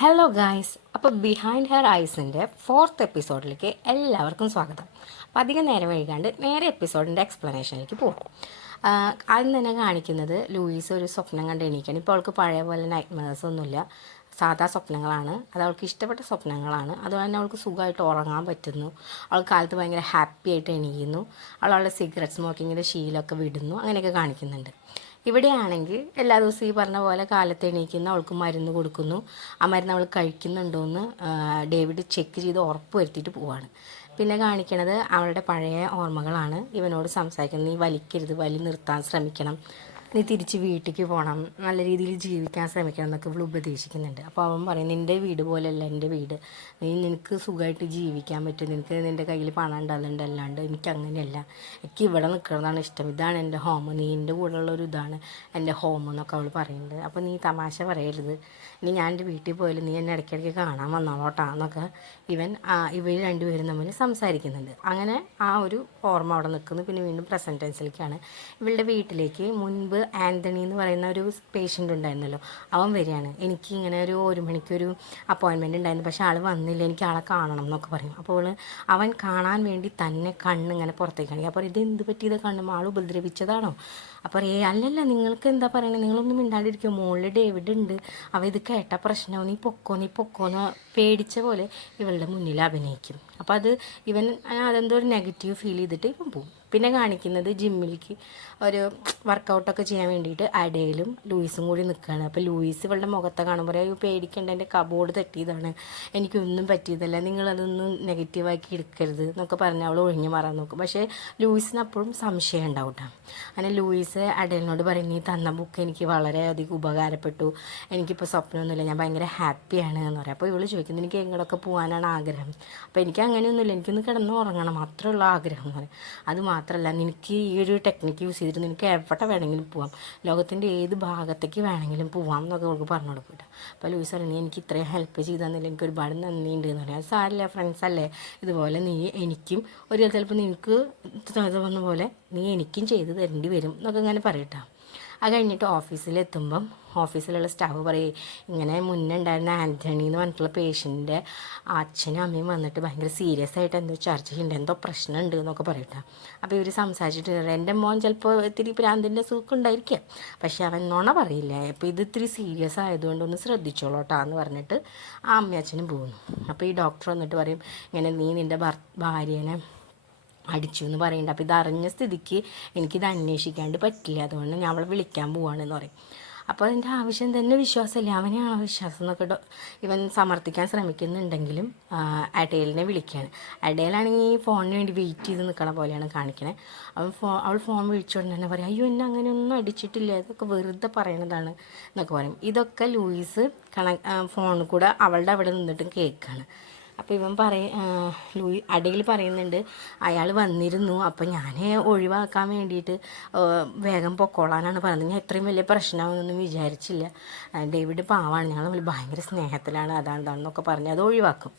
Hello guys, അപ്പോൾ behind her ഐസിൻ്റെ 4th എപ്പിസോഡിലേക്ക് എല്ലാവർക്കും സ്വാഗതം. അപ്പോൾ അധികം നേരം വൈകാണ്ട് നേരെ എപ്പിസോഡിൻ്റെ എക്സ്പ്ലനേഷനിലേക്ക് പോകും. ആദ്യം തന്നെ കാണിക്കുന്നത് ലൂയിസ് ഒരു സ്വപ്നം കണ്ട് എണീക്കുകയാണ്. ഇപ്പോൾ അവൾക്ക് പഴയ പോലെ നൈറ്റ് മെയർസ് ഒന്നുമില്ല, സാധാ സ്വപ്നങ്ങളാണ്. അത് അവൾക്ക് ഇഷ്ടപ്പെട്ട സ്വപ്നങ്ങളാണ്. അതുകൊണ്ട് തന്നെ അവൾക്ക് സുഖമായിട്ട് ഉറങ്ങാൻ പറ്റുന്നു. അവൾ കാലത്ത് ഭയങ്കര ഹാപ്പി ആയിട്ട് എണീക്കുന്നു. അവളുടെ സിഗരറ്റ് സ്മോക്കിങ്ങിൻ്റെ ശീലമൊക്കെ വിടുന്നു. അങ്ങനെയൊക്കെ കാണിക്കുന്നുണ്ട്. ഇവിടെയാണെങ്കിൽ എല്ലാ ദിവസവും ഈ പറഞ്ഞ പോലെ കാലത്ത് എണീക്കുന്ന അവൾക്ക് മരുന്ന് കൊടുക്കുന്നു. ആ മരുന്ന് അവൾ കഴിക്കുന്നുണ്ടോയെന്ന് ഡേവിഡ് ചെക്ക് ചെയ്ത് ഉറപ്പ് വരുത്തിയിട്ട് പോവാണ്. പിന്നെ കാണിക്കണത് അവളുടെ പഴയ ഓർമ്മകളാണ്. ഇവനോട് സംസാരിക്കുന്നത്, നീ വലിക്കരുത്, വലി നിർത്താൻ ശ്രമിക്കണം, നീ തിരിച്ച് വീട്ടിലേക്ക് പോകണം, നല്ല രീതിയിൽ ജീവിക്കാൻ ശ്രമിക്കണം എന്നൊക്കെ ഇവൾ ഉപദേശിക്കുന്നുണ്ട്. അപ്പോൾ അവൻ പറയും, നിൻ്റെ വീട് പോലെയല്ല എൻ്റെ വീട്, നിനക്ക് സുഖമായിട്ട് ജീവിക്കാൻ പറ്റും, നിനക്ക് നിൻ്റെ കയ്യിൽ പണം ഉണ്ടാകുന്നുണ്ട്, അല്ലാണ്ട് എനിക്ക് അങ്ങനെയല്ല, എനിക്ക് ഇവിടെ നിൽക്കുന്നതാണ് ഇഷ്ടം, ഇതാണ് എൻ്റെ ഹോം, നീ എൻ്റെ കൂടെയുള്ളൊരു ഇതാണ് എൻ്റെ ഹോം എന്നൊക്കെ അവൾ പറയുന്നുണ്ട്. അപ്പോൾ നീ തമാശ പറയരുത്, ഇനി ഞാൻ എൻ്റെ വീട്ടിൽ പോയാലും നീ എന്നെ ഇടയ്ക്കിടയ്ക്ക് കാണാൻ വന്നോളോട്ടാ എന്നൊക്കെ ഇവർ രണ്ടുപേരും തമ്മിൽ സംസാരിക്കുന്നുണ്ട്. അങ്ങനെ ആ ഒരു ഓർമ്മ അവിടെ നിൽക്കുന്നു. പിന്നെ വീണ്ടും പ്രസൻറ്റ് ടെൻസിലേക്കാണ്. ഇവളുടെ വീട്ടിലേക്ക് മുൻപ് ആൻ്റണി എന്ന് പറയുന്ന ഒരു പേഷ്യൻ്റ് ഉണ്ടായിരുന്നല്ലോ, അവൻ വരികയാണ്. എനിക്ക് ഇങ്ങനെ ഒരു മണിക്കൊരു അപ്പോയിൻമെൻറ്റ് ഉണ്ടായിരുന്നു, പക്ഷേ ആൾ വന്നില്ല, എനിക്ക് ആളെ കാണണം എന്നൊക്കെ പറയും. അപ്പോൾ അവൻ കാണാൻ വേണ്ടി തന്നെ കണ്ണിങ്ങനെ പുറത്തേക്ക് കാണിക്കും. അപ്പോൾ ഇത് എന്ത് പറ്റിയത്, കണ്ണും ആൾ ഉപദ്രവിച്ചതാണോ? അപ്പോൾ അല്ലല്ല, നിങ്ങൾക്ക് എന്താ പറയണത്, നിങ്ങളൊന്നും മിണ്ടാണ്ടിരിക്കുമോ, മുകളിൽ ഡേവിഡ് ഉണ്ട്, അവ ഇത് കേട്ട പ്രശ്നമോ, നീ പൊക്കോന്ന് പേടിച്ച പോലെ ഇവളുടെ മുന്നിൽ അഭിനയിക്കും. അപ്പോൾ ഇവൻ അതെന്തോ ഒരു നെഗറ്റീവ് ഫീൽ ചെയ്തിട്ട് ഇവൻ പോകും. പിന്നെ കാണിക്കുന്നത് ജിമ്മിലേക്ക് ഒരു വർക്കൗട്ടൊക്കെ ചെയ്യാൻ വേണ്ടിയിട്ട് അഡേലും ലൂയിസും കൂടി നിൽക്കുകയാണ്. അപ്പോൾ ലൂയിസ് ഇവളുടെ മുഖത്തെ കാണുമ്പോൾ പേടിക്കേണ്ട, എൻ്റെ കബോർഡ് തെറ്റിയതാണ്, എനിക്കൊന്നും പറ്റിയതല്ല, നിങ്ങളതൊന്നും നെഗറ്റീവാക്കി എടുക്കരുത് എന്നൊക്കെ പറഞ്ഞ് അവൾ ഒഴിഞ്ഞു മാറാൻ നോക്കും. പക്ഷേ ലൂയിസിന് അപ്പോഴും സംശയം ഉണ്ടാവും കേട്ടോ. അങ്ങനെ ലൂയിസ് അഡേലിനോട് പറയും, നീ തന്ന ബുക്ക് എനിക്ക് വളരെയധികം ഉപകാരപ്പെട്ടു, എനിക്കിപ്പോൾ സ്വപ്നമൊന്നുമില്ല, ഞാൻ ഭയങ്കര ഹാപ്പിയാണ് എന്ന് പറയും. അപ്പോൾ ഇവൾ ചോദിക്കുന്നത്, എനിക്ക് എങ്ങോട്ടൊക്കെ പോകാനാണ് ആഗ്രഹം? അപ്പോൾ എനിക്ക് അങ്ങനെയൊന്നുമില്ല, എനിക്കൊന്ന് കിടന്ന് ഉറങ്ങണം അത്രയുള്ള ആഗ്രഹം എന്ന് പറയും. അത് മാത്രമല്ല, നിനക്ക് ഈ ഒരു ടെക്നിക്ക് യൂസ് ചെയ്തിട്ട് നിനക്ക് എവിടെ വേണമെങ്കിലും പോവാം, ലോകത്തിൻ്റെ ഏത് ഭാഗത്തേക്ക് വേണമെങ്കിലും പോവാം എന്നൊക്കെ അവൾക്ക് പറഞ്ഞു കൊടുക്കും. അപ്പോൾ ലൂയിസ് പറയും, നീ എനിക്ക് ഇത്രയും ഹെൽപ്പ് ചെയ്ത് തന്നില്ല, എനിക്ക് ഒരുപാട് നന്ദിയുണ്ട് എന്ന് പറയാം. അത് സാരില്ല, ഫ്രണ്ട്സ് അല്ലേ, ഇതുപോലെ നീ എനിക്കും ഒരു ചിലപ്പോൾ നിനക്ക് തോന്നുന്ന പോലെ നീ എനിക്കും ചെയ്ത് തരേണ്ടി വരും എന്നൊക്കെ ഇങ്ങനെ പറയട്ടോ. അത് കഴിഞ്ഞിട്ട് ഓഫീസിലെത്തുമ്പം ഓഫീസിലുള്ള സ്റ്റാഫ് പറയും, ഇങ്ങനെ മുന്നേ ഉണ്ടായിരുന്ന ആൻ്റണി എന്ന് പറഞ്ഞിട്ടുള്ള പേഷ്യൻ്റെ അച്ഛനും അമ്മയും വന്നിട്ട് ഭയങ്കര സീരിയസ് ആയിട്ട് എന്തോ ചർച്ച ചെയ്യുന്നുണ്ട്, എന്തോ പ്രശ്നമുണ്ട് എന്നൊക്കെ പറയട്ടെ. അപ്പോൾ ഇവർ സംസാരിച്ചിട്ട് എൻ്റെ മോൻ ചിലപ്പോൾ ഇത്തിരി പ്രാന്തിൻ്റെ സുഖം ഉണ്ടായിരിക്കാം, പക്ഷെ അവൻ നുണ പറയില്ല, അപ്പോൾ ഇത് ഇത്തിരി സീരിയസ് ആയതുകൊണ്ട് ഒന്ന് ശ്രദ്ധിച്ചോളോട്ടാ എന്ന് പറഞ്ഞിട്ട് ആ അമ്മയച്ഛനും പോകുന്നു. അപ്പോൾ ഈ ഡോക്ടർ വന്നിട്ട് പറയും, ഇങ്ങനെ നീ നിൻ്റെ ഭാര്യേനെ അടിച്ചു എന്ന് പറയുന്നുണ്ട്. അപ്പോൾ ഇതറിഞ്ഞ സ്ഥിതിക്ക് എനിക്കിത് അന്വേഷിക്കാണ്ട് പറ്റില്ല, അതുകൊണ്ട് ഞാൻ അവളെ വിളിക്കാൻ പോവാണെന്ന് പറയും. അപ്പോൾ അതിൻ്റെ ആവശ്യം തന്നെ വിശ്വാസമില്ല, അവനെയാണോ വിശ്വാസം എന്നൊക്കെ ഇവൻ സമർത്ഥിക്കാൻ ശ്രമിക്കുന്നുണ്ടെങ്കിലും അഡേലിനെ വിളിക്കുകയാണ്. അഡേലാണെങ്കിൽ ഫോണിന് വേണ്ടി വെയിറ്റ് ചെയ്ത് നിൽക്കണ പോലെയാണ് കാണിക്കണേ. അവൾ ഫോൺ വിളിച്ചുകൊണ്ട് തന്നെ പറയും, അയ്യോ എന്നെ അങ്ങനെയൊന്നും അടിച്ചിട്ടില്ല, ഇതൊക്കെ വെറുതെ പറയണതാണ് എന്നൊക്കെ പറയും. ഇതൊക്കെ ലൂയിസ് ഫോണിൽ കൂടെ അവളുടെ അവിടെ നിന്നിട്ടും കേൾക്കുകയാണ്. അപ്പോൾ ഇവൻ അടയിൽ പറയുന്നുണ്ട്, അയാൾ വന്നിരുന്നു, അപ്പോൾ ഞാൻ ഒഴിവാക്കാൻ വേണ്ടിയിട്ട് വേഗം പൊക്കോളാനാണ് പറയുന്നത്, ഞാൻ ഇത്രയും വലിയ പ്രശ്നമാണെന്നൊന്നും വിചാരിച്ചില്ല, ഡേവിഡ് പാവാണ്, ഞങ്ങൾ തമ്മിൽ ഭയങ്കര സ്നേഹത്തിലാണ്, അതാണെന്നൊക്കെ പറഞ്ഞ് അത് ഒഴിവാക്കും.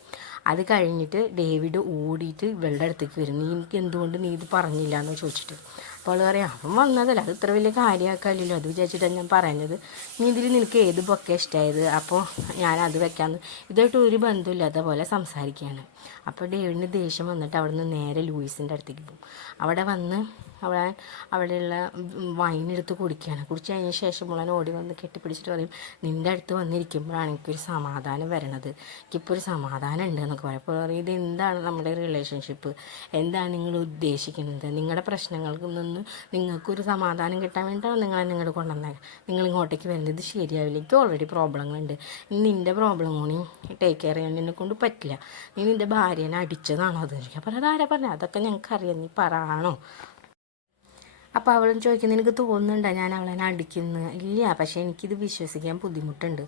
അത് കഴിഞ്ഞിട്ട് ഡേവിഡ് ഓടിയിട്ട് ഇവളുടെ അടുത്തേക്ക് വരും, നീ എനിക്ക് എന്തുകൊണ്ട് നീ ഇത് പറഞ്ഞില്ല എന്ന് ചോദിച്ചിട്ട്. അപ്പോൾ പറയാം, അവൻ വന്നതല്ല, അത് ഇത്ര വലിയ കാര്യമാക്കാമല്ലോ, അത് വിചാരിച്ചിട്ടാണ് ഞാൻ പറയുന്നത്, നീ ഇതിൽ നിനക്ക് ഏത് ബൊക്കെ ഇഷ്ടമായത്, അപ്പോൾ ഞാനത് വെക്കാമെന്ന്. ഇതായിട്ട് ഒരു ബന്ധമില്ലാത്ത പോലെ സംസാരിക്കുകയാണ്. അപ്പോൾ ഡേവിഡിന് ദേഷ്യം വന്നിട്ട് അവിടെ നിന്ന് നേരെ ലൂയിസിൻ്റെ അടുത്തേക്ക് പോകും. അവിടെ വന്ന് അവിടെയുള്ള വൈനെടുത്ത് കുടിക്കുകയാണ്. കുടിച്ച് കഴിഞ്ഞ ശേഷം മുളൻ ഓടി വന്ന് കെട്ടിപ്പിടിച്ചിട്ട് പറയും, നിൻ്റെ അടുത്ത് വന്നിരിക്കുമ്പോഴാണ് എനിക്കൊരു സമാധാനം വരണത്, എനിക്കിപ്പോൾ ഒരു സമാധാനം ഉണ്ട് എന്നൊക്കെ പറയും. അപ്പോൾ പറയും, ഇതെന്താണ് നമ്മുടെ റിലേഷൻഷിപ്പ്, എന്താണ് നിങ്ങൾ ഉദ്ദേശിക്കുന്നത്, നിങ്ങളുടെ പ്രശ്നങ്ങൾക്ക് നിന്ന് നിങ്ങൾക്കൊരു സമാധാനം കിട്ടാൻ വേണ്ടിയിട്ടാണ് നിങ്ങൾ നിങ്ങളുടെ കൊണ്ടുവന്നത്, നിങ്ങൾ ഇങ്ങോട്ടേക്ക് വരുന്നത്, ഇത് ശരിയാവില്ല, എനിക്ക് ഓൾറെഡി പ്രോബ്ലങ്ങളുണ്ട്, നിൻ്റെ പ്രോബ്ലം കൂടി ടേക്ക് കെയർ ചെയ്യാൻ എന്നെ കൊണ്ട് പറ്റില്ല, നീ നിൻ്റെ ഭാര്യേനെ അടിച്ചതാണോ അത് ചോദിക്കുക. അപ്പോൾ അതാരാ പറഞ്ഞത്, അതൊക്കെ ഞങ്ങൾക്കറിയാം, നീ പറയാണോ. അപ്പോൾ അവളും ചോദിക്കുന്നത്, എനിക്ക് തോന്നുന്നുണ്ടോ ഞാൻ അവളെ അടിക്കുന്നു? ഇല്ല, പക്ഷേ എനിക്കിത് വിശ്വസിക്കാൻ ബുദ്ധിമുട്ടുണ്ട്,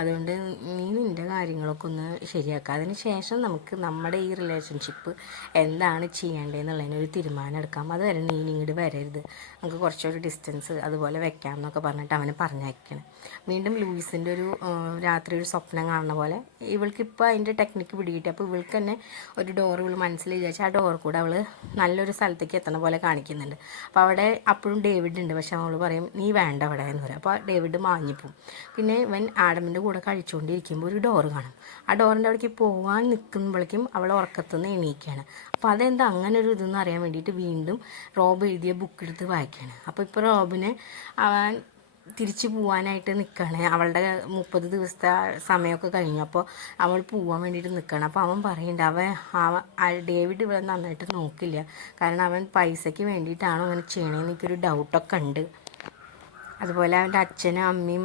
അതുകൊണ്ട് നീ നിൻ്റെ കാര്യങ്ങളൊക്കെ ഒന്ന് ശരിയാക്കുക, അതിന് ശേഷം നമുക്ക് നമ്മുടെ ഈ റിലേഷൻഷിപ്പ് എന്താണ് ചെയ്യേണ്ടതെന്നുള്ളതിനൊരു തീരുമാനം എടുക്കാം, അതുവരെ നീ ഇങ്ങോട്ട് വരരുത്, നമുക്ക് കുറച്ചൊരു ഡിസ്റ്റൻസ് അതുപോലെ വെക്കാം എന്നൊക്കെ പറഞ്ഞിട്ട് അവനെ പറഞ്ഞയക്കണം. വീണ്ടും ലൂയിസിൻ്റെ രാത്രി ഒരു സ്വപ്നം കാണുന്ന പോലെ ഇവൾക്കിപ്പോൾ അതിൻ്റെ ടെക്നിക്ക് പിടികിട്ടി. അപ്പോൾ ഇവൾക്ക് തന്നെ ഒരു ഡോർ ഇവൾ മനസ്സിൽ വിചാരിച്ചാൽ ആ ഡോർ കൂടെ അവൾ നല്ലൊരു സ്ഥലത്തേക്ക് എത്തണ പോലെ കാണിക്കുന്നുണ്ട്. അപ്പോൾ അവിടെ അപ്പോഴും ഡേവിഡ് ഉണ്ട്, പക്ഷെ അവൾ പറയും, നീ വേണ്ട അവിടെ എന്ന് പറയും. അപ്പോൾ ഡേവിഡ് മാഞ്ഞിപ്പോവും. പിന്നെ ഇവൻ ആഡമിൻ്റെ കൂടെ കഴിച്ചുകൊണ്ടിരിക്കുമ്പോൾ ഒരു ഡോറ് കാണും. ആ ഡോറിൻ്റെ അവിടേക്ക് പോകാൻ നിൽക്കുമ്പോഴേക്കും അവൾ ഉറക്കത്തുനിന്ന് എണീക്കുകയാണ്. അപ്പോൾ അതെന്താ അങ്ങനെ ഒരു ഇതെന്ന് അറിയാൻ വേണ്ടിയിട്ട് വീണ്ടും റോബ് എഴുതിയ ബുക്ക് എടുത്ത് വായിക്കുകയാണ്. അപ്പോൾ ഇപ്പോൾ റോബിന് അവൻ തിരിച്ചു പോകാനായിട്ട് നിൽക്കുകയാണ്. അവളുടെ 30 ദിവസത്തെ സമയമൊക്കെ കഴിഞ്ഞപ്പോൾ അവൾ പോകാൻ വേണ്ടിയിട്ട് നിൽക്കുകയാണ്. അപ്പോൾ അവൻ പറയുന്നുണ്ട് ഡേവിഡ് ഇവിടെ നന്നായിട്ട് നോക്കില്ല, കാരണം അവൻ പൈസയ്ക്ക് വേണ്ടിയിട്ടാണോ അങ്ങനെ ചെയ്യണമെന്ന് എനിക്കൊരു ഡൗട്ടൊക്കെ ഉണ്ട്. അതുപോലെ അവൻ്റെ അച്ഛനും അമ്മയും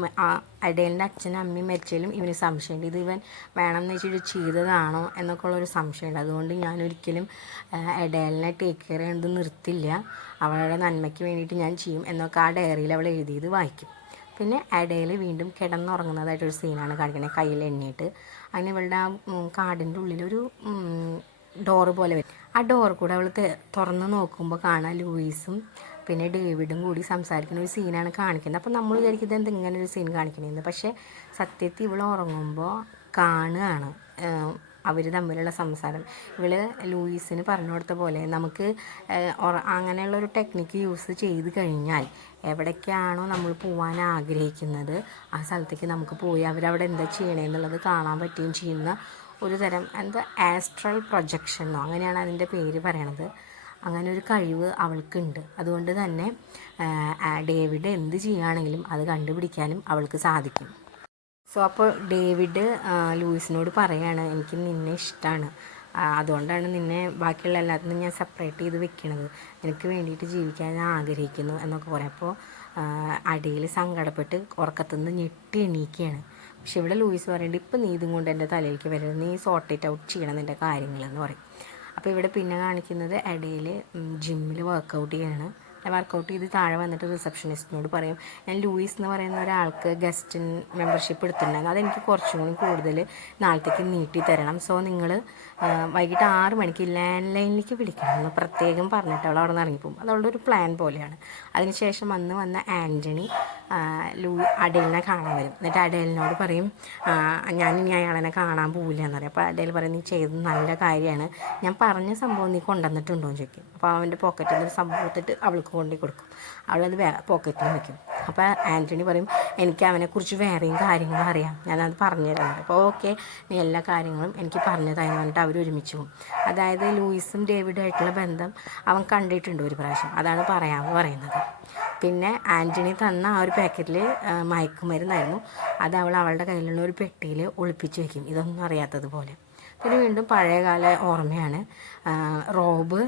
അഡേലിൻ്റെ അച്ഛനും അമ്മയും മരിച്ചാലും ഇവന് സംശയമുണ്ട്, ഇത് ഇവൻ വേണമെന്ന് വെച്ചിട്ട് ചെയ്തതാണോ എന്നൊക്കെ ഉള്ളൊരു സംശയമുണ്ട്. അതുകൊണ്ട് ഞാനൊരിക്കലും അഡേലിനെ ടേക്ക് കെയർ ചെയ്യുന്നത് നിർത്തില്ല, അവളുടെ നന്മയ്ക്ക് വേണ്ടിയിട്ട് ഞാൻ ചെയ്യും എന്നൊക്കെ ആ ഡയറിയിൽ അവൾ എഴുതിയത് വായിക്കും. പിന്നെ അഡേൽ വീണ്ടും കിടന്നുറങ്ങുന്നതായിട്ടൊരു സീനാണ് കാണിക്കുന്നത്, കയ്യിൽ എണ്ണിയിട്ട്. അങ്ങനെ ഇവളുടെ ആ കാടിൻ്റെ ഉള്ളിലൊരു ഡോറ് പോലെ വരും. ആ ഡോർ കൂടെ അവൾ തുറന്ന് നോക്കുമ്പോൾ കാണാൻ ലൂയിസും പിന്നെ ഡേവിഡും കൂടി സംസാരിക്കുന്ന ഒരു സീനാണ് കാണിക്കുന്നത്. അപ്പോൾ നമ്മൾ വിചാരിക്കുന്നത് എന്ത് ഇങ്ങനെ ഒരു സീൻ കാണിക്കണമെന്ന്. പക്ഷേ സത്യത്തിൽ ഇവൾ ഉറങ്ങുമ്പോൾ കാണുകയാണ് അവർ തമ്മിലുള്ള സംസാരം. ഇവൾ ലൂയിസിന് പറഞ്ഞു കൊടുത്ത പോലെ നമുക്ക് അങ്ങനെയുള്ളൊരു ടെക്നിക്ക് യൂസ് ചെയ്ത് കഴിഞ്ഞാൽ എവിടേക്കാണോ നമ്മൾ പോകാൻ ആഗ്രഹിക്കുന്നത് ആ സ്ഥലത്തേക്ക് നമുക്ക് പോയി അവരവിടെ എന്താ ചെയ്യണമെന്നുള്ളത് കാണാൻ പറ്റുകയും ചെയ്യുന്ന ഒരു തരം എന്താ ആസ്ട്രൽ പ്രൊജക്ഷൻ എന്നോ അങ്ങനെയാണ് അതിൻ്റെ പേര് പറയണത്. അങ്ങനെ ഒരു കഴിവ് അവൾക്കുണ്ട്. അതുകൊണ്ട് തന്നെ ഡേവിഡ് എന്ത് ചെയ്യുകയാണെങ്കിലും അത് കണ്ടുപിടിക്കാനും അവൾക്ക് സാധിക്കും. സോ അപ്പോൾ ഡേവിഡ് ലൂയിസിനോട് പറയാണ്, എനിക്ക് നിന്നെ ഇഷ്ടമാണ്, അതുകൊണ്ടാണ് നിന്നെ ബാക്കിയുള്ള എല്ലാത്തിനും ഞാൻ സെപ്പറേറ്റ് ചെയ്ത് വെക്കണത്, എനിക്ക് വേണ്ടിയിട്ട് ജീവിക്കാൻ ഞാൻ ആഗ്രഹിക്കുന്നു എന്നൊക്കെ പറയും. അപ്പോൾ അടിയിൽ സങ്കടപ്പെട്ട് ഉറക്കത്തുനിന്ന് ഞെട്ടി എണീക്കുകയാണ്. പക്ഷെ ഇവിടെ ലൂയിസ് പറയുന്നുണ്ട്, ഇപ്പം നീ ഇതും കൊണ്ട് എൻ്റെ തലയിലേക്ക് വരരുത്, നീ സോർട്ട് ഇറ്റ് ഔട്ട് ചെയ്യണം നിൻ്റെ കാര്യങ്ങളെന്ന് പറയും. അപ്പോൾ ഇവിടെ പിന്നെ കാണിക്കുന്നത് ഇടയിൽ ജിമ്മിൽ വർക്കൗട്ട് ചെയ്യാണ്. വർക്കൗട്ട് ചെയ്ത് താഴെ വന്നിട്ട് റിസപ്ഷനിസ്റ്റിനോട് പറയും, ഞാൻ ലൂയിസ് എന്ന് പറയുന്ന ഒരാൾക്ക് ഗസ്റ്റ് മെമ്പർഷിപ്പ് എടുത്തിട്ടുണ്ടായിരുന്നു, അതെനിക്ക് കുറച്ചും കൂടി കൂടുതൽ നാളത്തേക്ക് നീട്ടി തരണം. സോ നിങ്ങൾ വൈകിട്ട് 6 മണിക്ക് ലാൻഡ് ലൈനിലേക്ക് വിളിക്കണം എന്ന് പ്രത്യേകം പറഞ്ഞിട്ട് അവൾ അവിടെ നിന്ന് ഇറങ്ങിപ്പോകും. അതവളുടെ ഒരു പ്ലാൻ പോലെയാണ്. അതിനുശേഷം വന്ന ആൻ്റണി അഡേലിനെ കാണാൻ വരും. എന്നിട്ട് അഡേലിനോട് പറയും, ഞാനിനി അയാളെന്നെ കാണാൻ പോവില്ല എന്ന് പറയും. അപ്പോൾ അഡേൽ പറയും, നീ ചെയ്തത് നല്ല കാര്യമാണ്, ഞാൻ പറഞ്ഞ സംഭവം നീ കൊണ്ടുവന്നിട്ടുണ്ടോ എന്ന് ചോദിക്കും. അപ്പോൾ അവൻ്റെ പോക്കറ്റിൽ നിന്ന് ഒരു സംഭവം എടുത്തിട്ട് അവൾക്ക് കൊണ്ടു കൊടുക്കും. അവളത് പോക്കറ്റിൽ വയ്ക്കും. അപ്പോൾ ആൻ്റണി പറയും, എനിക്ക് അവനെക്കുറിച്ച് വേറെയും കാര്യങ്ങൾ അറിയാം, ഞാനത് പറഞ്ഞു തരാറുണ്ട്. അപ്പോൾ ഓക്കെ, നീ എല്ലാ കാര്യങ്ങളും എനിക്ക് പറഞ്ഞു തരാൻ പറഞ്ഞിട്ട് അവർ ഒരുമിച്ച് പോകും. അതായത് ലൂയിസും ഡേവിഡുമായിട്ടുള്ള ബന്ധം അവൻ കണ്ടിട്ടുണ്ട് ഒരു പ്രാവശ്യം, അതാണ് പറയാമെന്ന് പറയുന്നത്. പിന്നെ ആൻ്റണി തന്ന ആ ഒരു പാക്കറ്റിൽ മയക്കുമരുന്നായിരുന്നു, അത് അവളുടെ കയ്യിലുള്ള ഒരു പെട്ടിയിൽ ഒളിപ്പിച്ച് വയ്ക്കും, ഇതൊന്നും അറിയാത്തതുപോലെ. പിന്നെ വീണ്ടും പഴയകാല ഓർമ്മയാണ്. റോബ്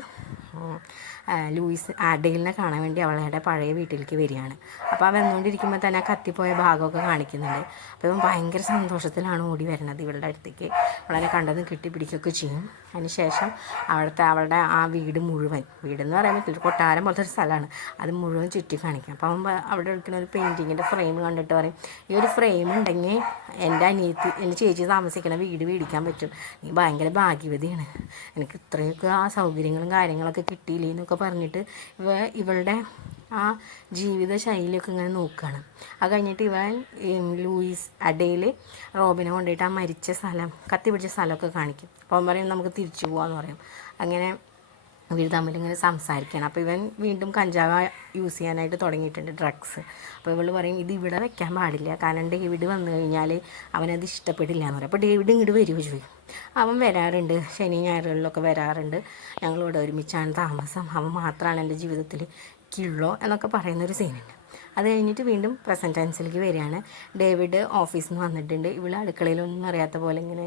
ലൂയിസ് അഡേലിനെ കാണാൻ വേണ്ടി അവളുടെ പഴയ വീട്ടിലേക്ക് വരികയാണ്. അപ്പോൾ അവൻ വന്നുകൊണ്ടിരിക്കുമ്പോൾ തന്നെ കത്തിപ്പോയ ഭാഗമൊക്കെ കാണിക്കുന്നുണ്ട്. അപ്പോൾ ഇവൻ ഭയങ്കര സന്തോഷത്തിലാണ് ഓടി വരുന്നത് ഇവളുടെ അടുത്തേക്ക്. അവളെ കണ്ടതും കെട്ടിപ്പിടിക്കുകയൊക്കെ ചെയ്യും. അതിനുശേഷം അവളുടെ ആ വീടെന്ന് പറയാൻ പറ്റില്ല, കൊട്ടാരം പോലത്തെ ഒരു സ്ഥലമാണ്, അത് മുഴുവൻ ചുറ്റി കാണിക്കും. അപ്പോൾ അവൻ അവിടെ എടുക്കുന്ന ഒരു പെയിൻറ്റിങ്ങിൻ്റെ ഫ്രെയിം കണ്ടിട്ട് പറയും, ഈ ഒരു ഫ്രെയിം ഉണ്ടെങ്കിൽ എൻ്റെ ചേച്ചി താമസിക്കുന്ന വീട് മേടിക്കാൻ പറ്റും, നീ ഭയങ്കര ഭാഗ്യവതിയാണ്, എനിക്ക് ഇത്രയൊക്കെ ആ സൗകര്യങ്ങളും കാര്യങ്ങളൊക്കെ കിട്ടിയില്ലേ എന്നൊക്കെ പറഞ്ഞിട്ട് ഇവളുടെ ആ ജീവിത ശൈലിയൊക്കെ ഇങ്ങനെ നോക്കുകയാണ്. അത് കഴിഞ്ഞിട്ട് ലൂയിസ് അഡേൽ റോബിനെ കൊണ്ടുപോയിട്ട് ആ മരിച്ച സ്ഥലം, കത്തി പിടിച്ച സ്ഥലമൊക്കെ കാണിക്കും. അപ്പോൾ പറയും നമുക്ക് തിരിച്ചു പോകാമെന്ന് പറയും. അങ്ങനെ ഇവർ തമ്മിലിങ്ങനെ സംസാരിക്കുകയാണ്. അപ്പോൾ വീണ്ടും കഞ്ചാവ് യൂസ് ചെയ്യാനായിട്ട് തുടങ്ങിയിട്ടുണ്ട്, ഡ്രഗ്സ്. അപ്പോൾ ഇവൾ പറയും, ഇത് ഇവിടെ വെക്കാൻ പാടില്ല, കാരണം ഡേവിഡ് വന്നു കഴിഞ്ഞാൽ അവനത് ഇഷ്ടപ്പെടില്ല എന്ന് പറയും. അപ്പോൾ ഡേവിഡ് ഇങ്ങോട്ട് വരുമോ ചോദിക്കും. അവൻ വരാറുണ്ട്, ശനി ഞായറുകളിലൊക്കെ വരാറുണ്ട്, ഞങ്ങളിവിടെ ഒരുമിച്ചാണ് താമസം, അവൻ മാത്രമാണ് എൻ്റെ ജീവിതത്തിൽ കിള്ളോ എന്നൊക്കെ പറയുന്നൊരു സീനുണ്ട്. അത് കഴിഞ്ഞിട്ട് വീണ്ടും പ്രസൻറ്റ് ടെൻസിലേക്ക് വരികയാണ്. ഡേവിഡ് ഓഫീസിൽ നിന്ന് വന്നിട്ടുണ്ട്. ഇവൾ അടുക്കളയിലൊന്നും അറിയാത്ത പോലെ ഇങ്ങനെ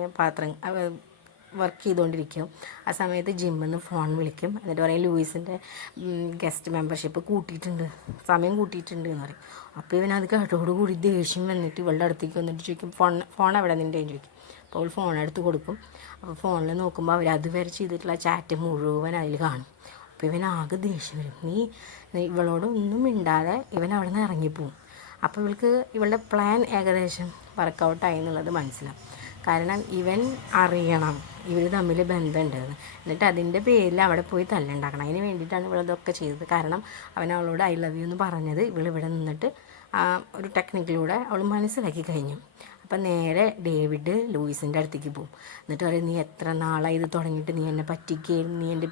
വർക്ക് ചെയ്തുകൊണ്ടിരിക്കും. ആ സമയത്ത് ജിമ്മിൽ നിന്ന് ഫോൺ വിളിക്കും. എന്നിട്ട് പറയും, ലൂയിസിൻ്റെ ഗസ്റ്റ് മെമ്പർഷിപ്പ് സമയം കൂട്ടിയിട്ടുണ്ട് എന്ന് പറയും. അപ്പോൾ ഇവനത് കേട്ടോടുകൂടി ദേഷ്യം വന്നിട്ട് ഇവളുടെ അടുത്തേക്ക് വന്നിട്ട് ചോദിക്കും, ഫോൺ എവിടെ നിൻ്റെ ചോദിക്കും. അപ്പോൾ അവൾ ഫോൺ എടുത്ത് കൊടുക്കും. അപ്പോൾ ഫോണിൽ നോക്കുമ്പോൾ അവർ അതുവരെ ചെയ്തിട്ടുള്ള ചാറ്റ് മുഴുവൻ അതിൽ കാണും. അപ്പോൾ ഇവനാകെ ദേഷ്യം വരും. ഇവളോടൊന്നും മിണ്ടാതെ ഇവൻ അവിടെ നിന്ന് ഇറങ്ങിപ്പോവും. അപ്പോൾ ഇവളുടെ പ്ലാൻ ഏകദേശം വർക്കൗട്ടായി എന്നുള്ളത് മനസ്സിലാവും. കാരണം ഇവൻ അറിയണം ഇവർ തമ്മിൽ ബന്ധമുണ്ടെന്ന്, എന്നിട്ട് അതിൻ്റെ പേരിൽ അവിടെ പോയി തല്ലുണ്ടാക്കണം. അതിന് വേണ്ടിയിട്ടാണ് ഇവളതൊക്കെ ചെയ്തത്. കാരണം അവൻ അവളോട് ഐ ലവ് യു എന്ന് പറഞ്ഞത് ഇവളിവിടെ നിന്നിട്ട് ഒരു ടെക്നിക്കിലൂടെ അവൾ മനസ്സിലാക്കി കഴിഞ്ഞു. അപ്പം നേരെ ഡേവിഡ് ലൂയിസിൻ്റെ അടുത്തേക്ക് പോകും. എന്നിട്ട് പറയും, നീ എത്ര നാളായി ഇത് തുടങ്ങിയിട്ട്, നീ എന്നെ പറ്റിക്കുകയായിരുന്നു, നീ എൻ്റെ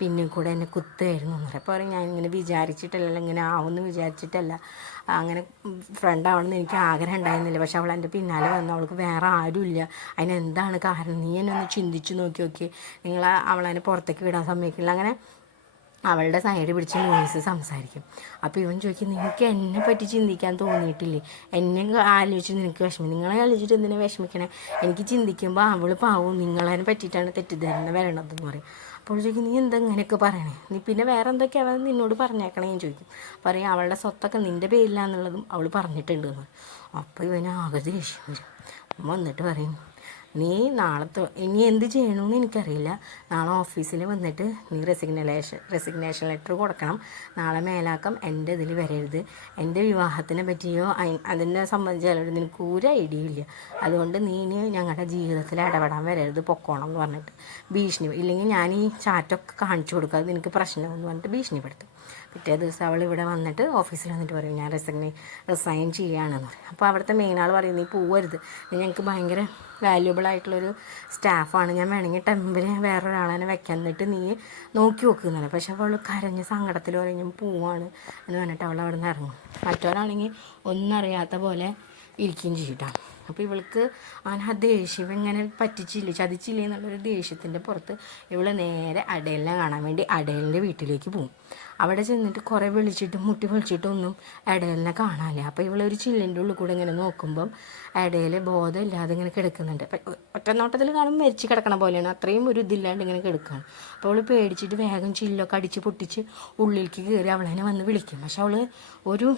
പിന്നിൽ കൂടെ എന്നെ കുത്തുമായിരുന്നു എന്ന് പറയും. അപ്പോൾ പറയും, ഞാൻ ഇങ്ങനെ വിചാരിച്ചിട്ടല്ല, ഇങ്ങനെ ആവുമെന്ന് വിചാരിച്ചിട്ടല്ല, അങ്ങനെ ഫ്രണ്ട് ആവണമെന്ന് എനിക്ക് ആഗ്രഹം ഉണ്ടായിരുന്നില്ല. പക്ഷെ അവൾ എൻ്റെ പിന്നാലെ വന്നു, അവൾക്ക് വേറെ ആരുമില്ല, അതിനെന്താണ് കാരണം, നീ എന്നെ ഒന്ന് ചിന്തിച്ച് നോക്കി നിങ്ങൾ അവളതിനെ പുറത്തേക്ക് വിടാൻ സമ്മതിക്കില്ല. അങ്ങനെ അവളുടെ സൈഡ് പിടിച്ച് ലൂയിസ് സംസാരിക്കും. അപ്പോൾ ഇവൻ ചോദിക്കും, നിങ്ങൾക്ക് എന്നെ പറ്റി ചിന്തിക്കാൻ തോന്നിയിട്ടില്ലേ, എന്നെ ആലോചിച്ച് നിനക്ക് വിഷമം, നിങ്ങളെ ആലോചിച്ചിട്ട് എന്തിനാ വിഷമിക്കണേ, എനിക്ക് ചിന്തിക്കുമ്പോൾ അവൾ പാവവും നിങ്ങളതിനെ പറ്റിയിട്ടാണ് തെറ്റിദ്ധാരണ വരണതെന്ന് പറയും. അപ്പോൾ ചോദിക്കും, നീ എന്താ ഇങ്ങനെയൊക്കെ പറയണേ, നീ പിന്നെ വേറെ എന്തൊക്കെയാണ് അവൻ നിന്നോട് പറഞ്ഞേക്കണേ എന്ന് ചോദിക്കും. പറയും, അവളുടെ സ്വത്തൊക്കെ നിൻ്റെ പേരിലാന്നുള്ളതും അവൾ പറഞ്ഞിട്ടുണ്ട് എന്ന് പറയും. അപ്പോൾ ഇവന് ആകെ ദേഷ്യം വരും. വന്നിട്ട് പറയും, നീ ഇനി എന്ത് ചെയ്യണമെന്ന് എനിക്കറിയില്ല, നാളെ ഓഫീസിൽ വന്നിട്ട് നീ റെസിഗ്നേഷൻ ലെറ്റർ കൊടുക്കണം, നാളെ മേലാക്കം എൻ്റെ ഇതിൽ വരരുത്, എൻ്റെ വിവാഹത്തിനെ പറ്റിയോ അതിനെ സംബന്ധിച്ചാലും നിനക്ക് ഒരു ഐഡിയ ഇല്ല, അതുകൊണ്ട് നീ ഇനി ഞങ്ങളുടെ ജീവിതത്തിൽ ഇടപെടാൻ വരരുത്, പൊക്കോണം എന്ന് പറഞ്ഞിട്ട് ഭീഷണി, ഇല്ലെങ്കിൽ ഞാൻ ഈ ചാറ്റൊക്കെ കാണിച്ചു കൊടുക്കുക, അത് നിനക്ക് പ്രശ്നമെന്ന് പറഞ്ഞിട്ട് ഭീഷണിപ്പെടുത്തും. പിറ്റേ ദിവസം അവൾ ഇവിടെ വന്നിട്ട് ഓഫീസിൽ വന്നിട്ട് പറയും, ഞാൻ റിസൈൻ ചെയ്യുകയാണെന്ന് പറയും. അപ്പോൾ അവിടുത്തെ മെയിൻ ആൾ പറയും, നീ പോവരുത്, നീ ഞങ്ങൾക്ക് ഭയങ്കര വാല്യുബിൾ ആയിട്ടുള്ളൊരു സ്റ്റാഫാണ്, ഞാൻ വേണമെങ്കിൽ ടെമ്പറിന് വേറൊരാളെ വെക്കാൻ, എന്നിട്ട് നീ നോക്കി നോക്കുന്നതാണ്. പക്ഷെ അവൾ കരഞ്ഞ് സങ്കടത്തിൽ പറഞ്ഞ് പോവാണ് എന്ന് പറഞ്ഞിട്ട് അവൾ അവിടെ നിന്ന് ഇറങ്ങും. മറ്റൊരാണെങ്കിൽ ഒന്നും അറിയാത്ത പോലെ ഇരിക്കുകയും ചെയ്യട്ടാ. അപ്പോൾ ഇവൾക്ക് ആ ദേഷ്യം ഇങ്ങനെ ചതിച്ചില്ലേ എന്നുള്ളൊരു ദേഷ്യത്തിൻ്റെ പുറത്ത് ഇവൾ നേരെ അടേലിനെ കാണാൻ വേണ്ടി അടേലിൻ്റെ വീട്ടിലേക്ക് പോകും. അവിടെ ചെന്നിട്ട് കുറേ മുട്ടി വിളിച്ചിട്ടൊന്നും അടേലിനെ കാണാനില്ല. അപ്പോൾ ഇവളൊരു ചില്ലിൻ്റെ ഉള്ളിൽ കൂടെ ഇങ്ങനെ നോക്കുമ്പം അടേൽ ബോധമില്ലാതെ ഇങ്ങനെ കിടക്കുന്നുണ്ട്. ഒറ്റ നോട്ടത്തിൽ കാണുമ്പോൾ മരിച്ച് കിടക്കണ പോലെയാണ്, അത്രയും ഒരു ഇതില്ലാണ്ട് ഇങ്ങനെ കിടക്കുകയാണ്. അപ്പോൾ അവൾ പേടിച്ചിട്ട് വേഗം ചില്ലൊക്കെ അടിച്ച് പൊട്ടിച്ച് ഉള്ളിലേക്ക് കയറി അവളതിനെ വന്ന് വിളിക്കും. പക്ഷെ അവൾ ഒരു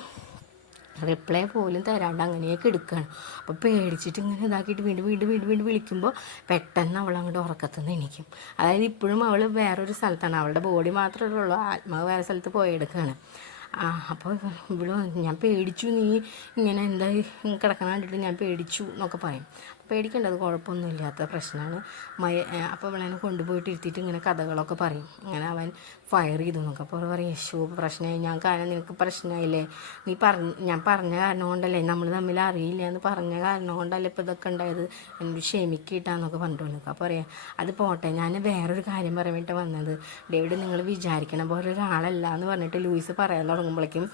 റിപ്ലൈ പോലും തരാണ്ട് അങ്ങനെയൊക്കെ എടുക്കുകയാണ്. അപ്പോൾ പേടിച്ചിട്ട് ഇങ്ങനെ ഇതാക്കിയിട്ട് വീണ്ടും വിളിക്കുമ്പോൾ പെട്ടെന്ന് അവൾ അങ്ങോട്ട് ഉറക്കത്തുനിന്ന് എണീക്കും. അതായത് ഇപ്പോഴും അവൾ വേറൊരു സ്ഥലത്താണ്, അവളുടെ ബോഡി മാത്രമേ ഉള്ളൂ, ആത്മാവ് വേറെ സ്ഥലത്ത് പോയെടുക്കുകയാണ്. അപ്പോൾ ഇവിടെ ഞാൻ പേടിച്ചു, നീ ഇങ്ങനെ എന്താ കിടക്കണം കണ്ടിട്ട് ഞാൻ പേടിച്ചു എന്നൊക്കെ പറയും. പേടിക്കേണ്ടത് കുഴപ്പമൊന്നുമില്ലാത്ത പ്രശ്നമാണ്. അപ്പോൾ അവളതിനെ കൊണ്ടുപോയിട്ട് ഇരുത്തിയിട്ട് ഇങ്ങനെ കഥകളൊക്കെ പറയും, ഇങ്ങനെ അവൻ ഫയർ ചെയ്തു എന്നൊക്കെ. അപ്പോൾ പറയും, യേശു പ്രശ്നമായി, ഞാൻ കാരണം നിനക്ക് പ്രശ്നമായില്ലേ, ഞാൻ പറഞ്ഞ കാരണം കൊണ്ടല്ലേ, നമ്മൾ തമ്മിൽ അറിയില്ല എന്ന് പറഞ്ഞ കാരണം കൊണ്ടല്ലേ ഇപ്പോൾ ഇതൊക്കെ ഉണ്ടായത്, എന്നോട് ക്ഷമിക്കിട്ടാന്നൊക്കെ പറഞ്ഞിട്ടുള്ളൂ. അപ്പോൾ പറയാം, അത് പോട്ടെ, ഞാൻ വേറൊരു കാര്യം പറയാൻ വേണ്ടി വന്നത്, ഡേവിഡ് നിങ്ങൾ വിചാരിക്കണ പോലെ ഒരാളല്ല എന്ന് പറഞ്ഞിട്ട് ലൂയിസ് പറയാൻ തുടങ്ങുമ്പോഴേക്കും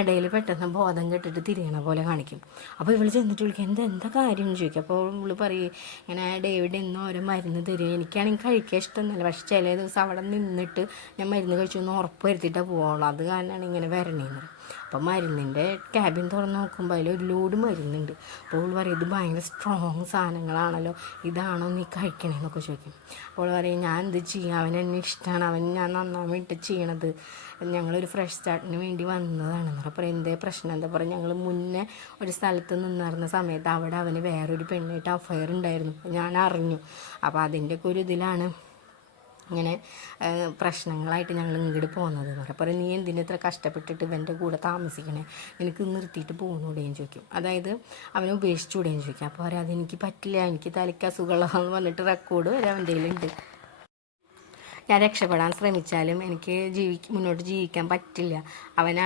ഇടയിൽ പെട്ടെന്ന് ബോധം കെട്ടിട്ട് തിരിയണ പോലെ കാണിക്കും. അപ്പോൾ ഇവൾ ചെന്നിട്ട് വിളിക്കും, എന്താ കാര്യം എന്ന് ചോദിക്കും. അപ്പോൾ ഇവൾ പറയും, ഇങ്ങനെ ഡേവിഡ് ഇന്നും ഓരോ മരുന്ന് തരും, എനിക്കാണെങ്കിൽ കഴിക്കാൻ ഇഷ്ടമൊന്നുമില്ല, പക്ഷെ ചില ദിവസം അവിടെ നിന്നിട്ട് ഞാൻ മരുന്ന് കഴിച്ചു എന്ന് ഉറപ്പ് വരുത്തിയിട്ടാണ് പോവുള്ളൂ, അത് കാരണമാണ് ഇങ്ങനെ വരണേന്ന്. അപ്പോൾ മരുന്നിൻ്റെ ക്യാബിൻ തുറന്ന് നോക്കുമ്പോൾ അതിലൊരു ലോഡ് മരുന്നുണ്ട്. അപ്പോൾ അവൾ പറയും, ഇത് ഭയങ്കര സ്ട്രോങ് സാധനങ്ങളാണല്ലോ, ഇതാണോ നീ കഴിക്കണേന്നൊക്കെ ചോദിക്കും. അപ്പോൾ പറയും, ഞാൻ എന്ത് ചെയ്യാം, അവൻ എന്നെ ഇഷ്ടമാണ്, ഞാൻ നന്നാൻ വേണ്ടി ചെയ്യണത്, ഞങ്ങളൊരു ഫ്രഷ് സ്റ്റാർട്ടിന് വേണ്ടി വന്നതാണെന്ന്. അപ്പോൾ എന്തേ പ്രശ്നം, എന്താ പറയുക, ഞങ്ങൾ മുന്നേ ഒരു സ്ഥലത്ത് നിന്നിരുന്ന സമയത്ത് അവിടെ അവന് വേറൊരു പെണ്ണായിട്ട് അഫയർ ഉണ്ടായിരുന്നു, ഞാൻ അറിഞ്ഞു. അപ്പോൾ അതിൻ്റെയൊക്കെ ഒരു ഇതിലാണ് ഇങ്ങനെ പ്രശ്നങ്ങളായിട്ട് ഞങ്ങൾ ഇങ്ങോട്ട് പോകുന്നത് എന്ന് പറയും. അപ്പോൾ നീ എന്തിനാ ഇത്ര കഷ്ടപ്പെട്ടിട്ട് ഇവൻ്റെ കൂടെ താമസിക്കണേ, നിനക്ക് നിർത്തിയിട്ട് പോകുന്നൂടെയും ചോദിക്കും, അതായത് അവനെ ഉപേക്ഷിച്ചുകൂടെയും ചോദിക്കും. അപ്പോൾ പറയാം, അതെനിക്ക് പറ്റില്ല, എനിക്ക് തലയ്ക്ക് അസുഖമുള്ളതെന്ന് പറഞ്ഞിട്ട് റെക്കോർഡ് വരെ അവൻ്റെ കയ്യിലുണ്ട്. ഞാൻ രക്ഷപ്പെടാൻ ശ്രമിച്ചാലും എനിക്ക് മുന്നോട്ട് ജീവിക്കാൻ പറ്റില്ല. അവൻ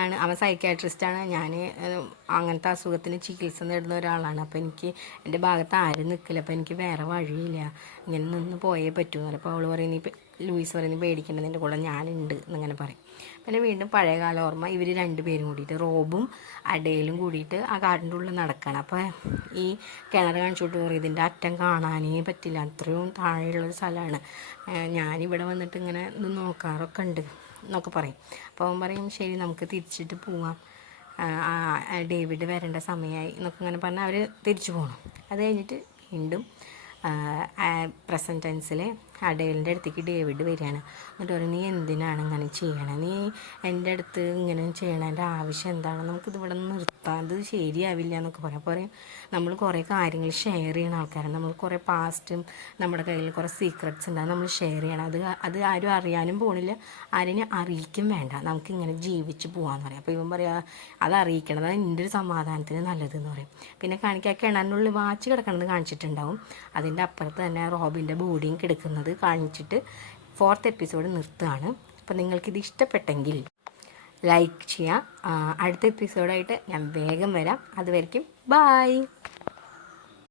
സൈക്യാട്രിസ്റ്റാണ്, ഞാൻ അങ്ങനത്തെ അസുഖത്തിന് ചികിത്സ നേടുന്ന ഒരാളാണ്. അപ്പോൾ എനിക്ക് എൻ്റെ ഭാഗത്ത് ആരും നിൽക്കില്ല, അപ്പോൾ എനിക്ക് വേറെ വഴിയില്ല, ഇങ്ങനെ നിന്ന് പോയേ പറ്റുമെന്ന് പറയും. അപ്പോൾ അവൾ പറയും, ലൂയിസ് പറയും, നീ പേടിക്കേണ്ടത്, നിൻ്റെ കൂടെ ഞാനുണ്ട് എന്നിങ്ങനെ പറയും. പിന്നെ വീണ്ടും പഴയകാല ഓർമ്മ, ഇവർ രണ്ടുപേരും കൂടിയിട്ട് റോബും അടയിലും കൂടിയിട്ട് ആ കാടിൻ്റെ ഉള്ളിൽ നടക്കണം. അപ്പോൾ ഈ കിണർ കാണിച്ചോട്ട് പറയും, ഇതിൻ്റെ അറ്റം കാണാനേ പറ്റില്ല, അത്രയും താഴെയുള്ളൊരു സ്ഥലമാണ്, ഞാനിവിടെ വന്നിട്ട് ഇങ്ങനെ ഇത് നോക്കാറൊക്കെ ഉണ്ട് എന്നൊക്കെ പറയും. അപ്പോൾ അവൻ പറയും, ശരി നമുക്ക് തിരിച്ചിട്ട് പോവാം, ഡേവിഡ് വരേണ്ട സമയമായി എന്നൊക്കെ ഇങ്ങനെ പറഞ്ഞാൽ അവർ തിരിച്ചു പോകണം. അത് കഴിഞ്ഞിട്ട് വീണ്ടും പ്രസൻറ്റ് ടെൻസിൽ അടേലിൻ്റെ അടുത്തേക്ക് ഡേവിഡ് വരികയാണ്. എന്നിട്ട് പറയും, നീ എന്തിനാണ് ഇങ്ങനെ ചെയ്യണേ, നീ എൻ്റെ അടുത്ത് ഇങ്ങനെ ചെയ്യണതിൻ്റെ ആവശ്യം എന്താണ്, നമുക്കിതിവിടെ നിർത്താം, അത് ശരിയാവില്ല എന്നൊക്കെ പറയാം. അപ്പോൾ പറയും, നമ്മൾ കുറേ കാര്യങ്ങൾ ഷെയർ ചെയ്യുന്ന ആൾക്കാരാണ്, നമ്മൾ കുറേ പാസ്റ്റും നമ്മുടെ കയ്യിൽ കുറേ സീക്രട്സ് ഉണ്ടാകും, നമ്മൾ ഷെയർ ചെയ്യണം, അത് ആരും അറിയാനും പോണില്ല, ആരെയും അറിയിക്കും വേണ്ട, നമുക്കിങ്ങനെ ജീവിച്ച് പോകാമെന്ന് പറയും. അപ്പോൾ ഇവൻ പറയാ, അത് അറിയിക്കണം, അത് എൻ്റെ ഒരു സമാധാനത്തിന് നല്ലതെന്ന് പറയും. പിന്നെ കാണിക്കാൻ കിണറിനുള്ളിൽ വാച്ച് കിടക്കണത് കാണിച്ചിട്ടുണ്ടാവും, അതിൻ്റെ അപ്പുറത്ത് തന്നെ റോബിൻ്റെ ബോഡിയും കിടക്കുന്നത് കാണിച്ചിട്ട് 4th എപ്പിസോഡ് നിർത്തുകയാണ്. അപ്പോൾ നിങ്ങൾക്കിത് ഇഷ്ടപ്പെട്ടെങ്കിൽ ലൈക്ക് ചെയ്യുക. അടുത്ത എപ്പിസോഡായിട്ട് ഞാൻ വേഗം വരാം. അതുവരയ്ക്കും ബായ്.